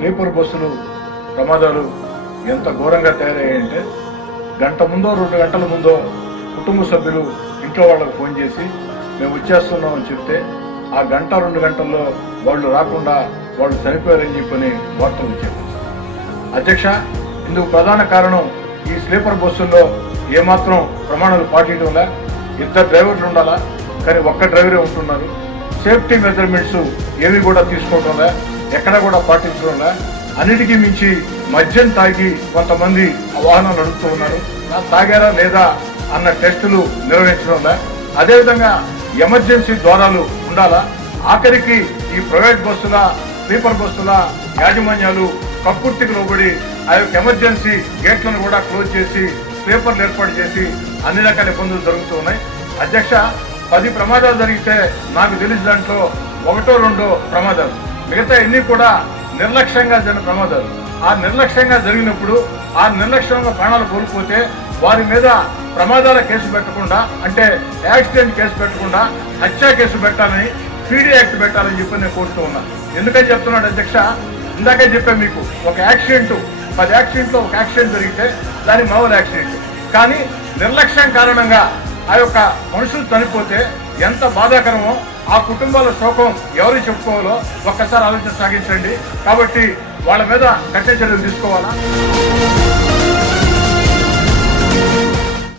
Sleeper బస్సులు ప్రమాదాలు ఎంత ఘోరంగా తయారయ్యాయంటే గంట ముందో 2 గంటల ముందో కుటుంబ సభ్యులు ఇంట్లో వాళ్ళకు ఫోన్ చేసి మేము వచ్చేస్తున్నామని చెప్తే ఆ గంట 2 గంటల్లో వాళ్ళు రాకుండా వాళ్ళు చనిపోయారని చెప్పని వార్తలు వచ్చాయి. అధ్యక్ష, ఇందుకు ప్రధాన కారణం ఈ స్లీపర్ బస్సుల్లో ఏమాత్రం ప్రమాణాలు పాటించడంలా. 2 డ్రైవర్లు ఉండాలా, కానీ ఒక్క డ్రైవరే ఉంటున్నారు. సేఫ్టీ మెజర్మెంట్స్ ఏవి కూడా తీసుకోవడంలా, ఎక్కడ కూడా పాటించడంలా. అన్నిటికీ మించి మద్యం తాగి కొంతమంది ఆ వాహనం నడుపుతూ ఉన్నారు. తాగారా లేదా అన్న టెస్టులు నిర్వహించడంలా. అదేవిధంగా ఎమర్జెన్సీ ద్వారాలు ఉండాలా. ఆఖరికి ఈ ప్రైవేట్ బస్సుల స్లీపర్ బస్సుల యాజమాన్యాలు కక్కుర్తికి లోబడి ఆ యొక్క ఎమర్జెన్సీ గేట్లను కూడా క్లోజ్ చేసి స్లీపర్లు ఏర్పాటు చేసి అన్ని రకాల ఇబ్బందులు జరుగుతూ ఉన్నాయి. అధ్యక్ష, 10 ప్రమాదాలు జరిగితే నాకు తెలిసి దాంట్లో 1-2 ప్రమాదాలు, మిగతా ఎన్ని కూడా నిర్లక్ష్యంగా జరిగిన ప్రమాదాలు. ఆ నిర్లక్ష్యంగా జరిగినప్పుడు ఆ నిర్లక్ష్యంగా ప్రాణాలు కోల్పోతే వారి మీద ప్రమాదాల కేసు పెట్టకుండా, అంటే యాక్సిడెంట్ కేసు పెట్టకుండా హత్యా కేసు పెట్టాలని, పీడీ యాక్ట్ పెట్టాలని చెప్పి నేను కోరుతూ ఉన్నా. ఎందుకని చెప్తున్నాడు అధ్యక్ష, ఇందాకే చెప్పాను మీకు, ఒక యాక్సిడెంట్ 10 యాక్సిడెంట్లో ఒక యాక్సిడెంట్ జరిగితే దాని మామూలు యాక్సిడెంట్, కానీ నిర్లక్ష్యం కారణంగా ఆ యొక్క మనుషులు చనిపోతే ఎంత బాధాకరమో, ఆ కుటుంబాల శోకం ఎవరు చెప్పుకోవాలో ఒక్కసారి ఆలోచన సాగించండి. కాబట్టి వాళ్ళ మీద కఠిన చర్యలు తీసుకోవాలా.